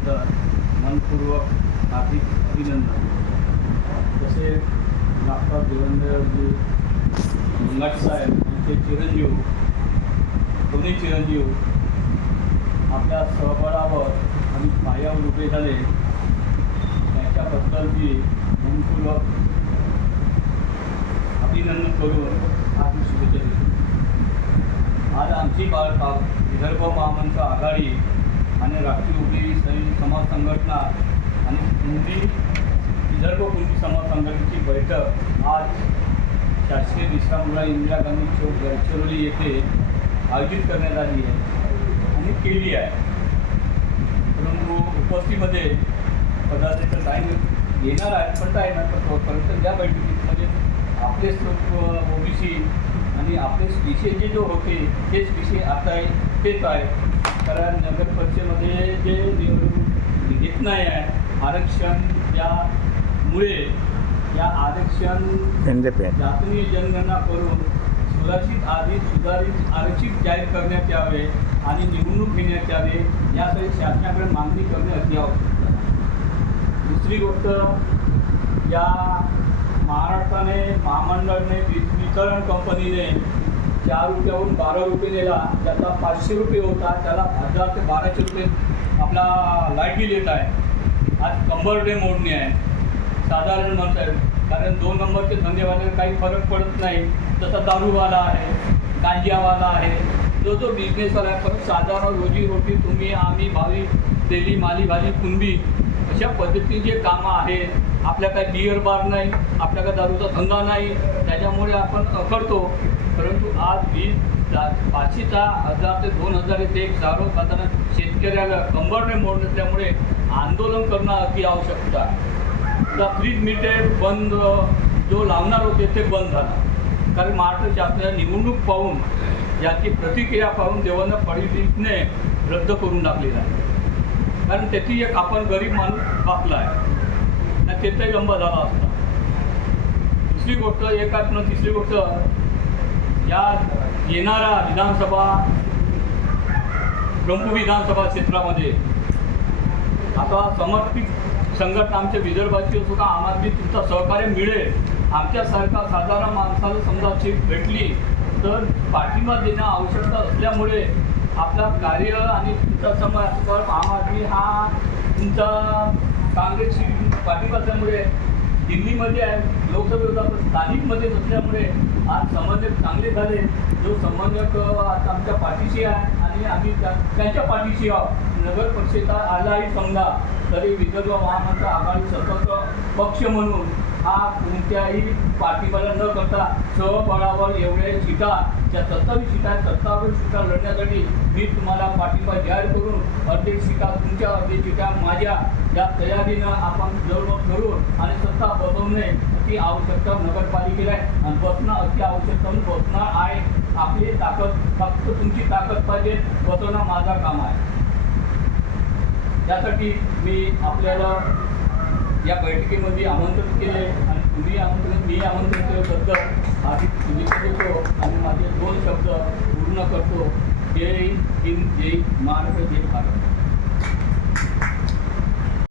आल्याबद्दल मनपूर्वक हार्दिक अभिनंदन. तसे डॉक्टर देवेंद्रजी मुंगाट साहेब यांचे चिरंजीव दोन्ही चिरंजीव आपल्या सहबळावर आणि पायावर उभे झाले. त्याच्याबद्दल मी मनपूर्वक अभिनंदन करून आपली शुभेच्छा देतो. आज आमची बाळ विदर्भ महामंच आघाडी आणि राष्ट्रीय उभी सैनिक समाज संघटना आणि कुंडी विदर्भ कुंडी समाज संघटनेची बैठक आज शासकीय विश्रामगृह इंदिरा गांधी चौक गडचिरोली येथे आयोजित करण्यात आली आहे आणि केली आहे परंतु उपस्थितीमध्ये पदार्थ टाईम येणार आहे पण काय ना पण त्या बैठकीत म्हणजे आपलेच ओबीसी आणि आपलेच विषय जे जो होते तेच विषय आता आहे तेच आहे कारण नगर परिषदेमध्ये जे निवडणूक घेत नाही आहे आरक्षण यामुळे या आरक्षण जातीय जनगणना करून सुधारित आधी सुधारित आरक्षित जाहीर करण्यात यावे आणि निवडणूक घेण्यात यावे यासाठी शासनाकडे मागणी करणे अति आवश्यक आहे दुसरी गोष्ट या महाराष्ट्राने महामंडळने वीज वितरण कंपनीने चार रुपयावरून बारा रुपये दिला. ज्याचा पाचशे रुपये होता त्याला हजार ते बाराशे रुपये आपला लाइट बिल येत आहे. आज कंबर डे मोडणी आहे. साधारण म्हणता येईल कारण दोन नंबरचे धंदेवाल्याला काही फरक पडत नाही. जसा दारूवाला आहे गांजियावाला आहे जो जो बिझनेसवाला आहे पण साधारण रोजीरोटी तुम्ही आम्ही भावी तेली माली भाजी कुणबी अशा पद्धतीचे जे कामं आहेत आपल्या काय बिअर बार नाही आपल्या काय दारूचा धंदा नाही त्याच्यामुळे आपण करतो. परंतु आज वीज पाचशे दहा हजार ते दोन हजार येते एक सर्वसाधारण शेतकऱ्याला कंबरने मोड नसल्यामुळे आंदोलन करणं अति आवश्यकता तर आता फ्रीज मीटर बंद जो लावणार होते ते बंद झाला. कारण महाराष्ट्र शासनाच्या निवडणूक पाहून याची प्रतिक्रिया पाहून देवांना फडणवीसने रद्द करून टाकलेला आहे. कारण त्याची एक आपण गरीब माणूस बापला आहे आणि त्याचाही लंबा झाला असता. दुसरी गोष्ट एक आहे तिसरी गोष्ट या येणाऱ्या विधानसभा प्रमुख विधानसभा क्षेत्रामध्ये आता समर्पित संघटना आमच्या विदर्भाची असो का आम्हाला बी सहकार्य मिळेल. आमच्यासारखा साधारण माणसाला समजा सीट भेटली तर पाठिंबा देणं आवश्यकता असल्यामुळे आपला कार्य आणि तुमचा समाज आम आदमी हा तुमचा काँग्रेसची पाठिंबा असल्यामुळे दिल्लीमध्ये आहे लोकसभेत आपण स्थानिकमध्ये नसल्यामुळे आज समन्वयक चांगले झाले. जो समन्वयक आज आमच्या पाठीशी आहे आणि आम्ही त्या त्यांच्या पाठीशी आहोत. नगर परिषदा आलाही समजा तरी विदर्भ महामंत्र आघाडी स्वतंत्र पक्ष म्हणून हा कोणत्याही पाठिंबाला न करता सहबळावर एवढ्या सीटा ज्या सत्तावीस सीटा आहेत सत्तावीस सीटा लढण्यासाठी मी तुम्हाला पाठिंबा जाहीर करून अर्धे सीटा तुमच्या अर्धे सीटा माझ्या या तयारीनं आपण जवळ करून आणि सत्ता नये अति आवश्यकता नगरपालिकेला आहे. आणि बसणं अति आवश्यकता म्हणून आहे. आपली ताकद फक्त तुमची ताकद पाहिजे. बसवणं माझा काम आहे. त्यासाठी मी आपल्याला या बैठकीमध्ये आमंत्रित केले आणि तुम्ही आमंत्रित मी आमंत्रित केल्याबद्दल आधी शुभेच्छा देतो आणि माझे दोन शब्द पूर्ण करतो. जय हिंद जय महाराष्ट्र जय भारत.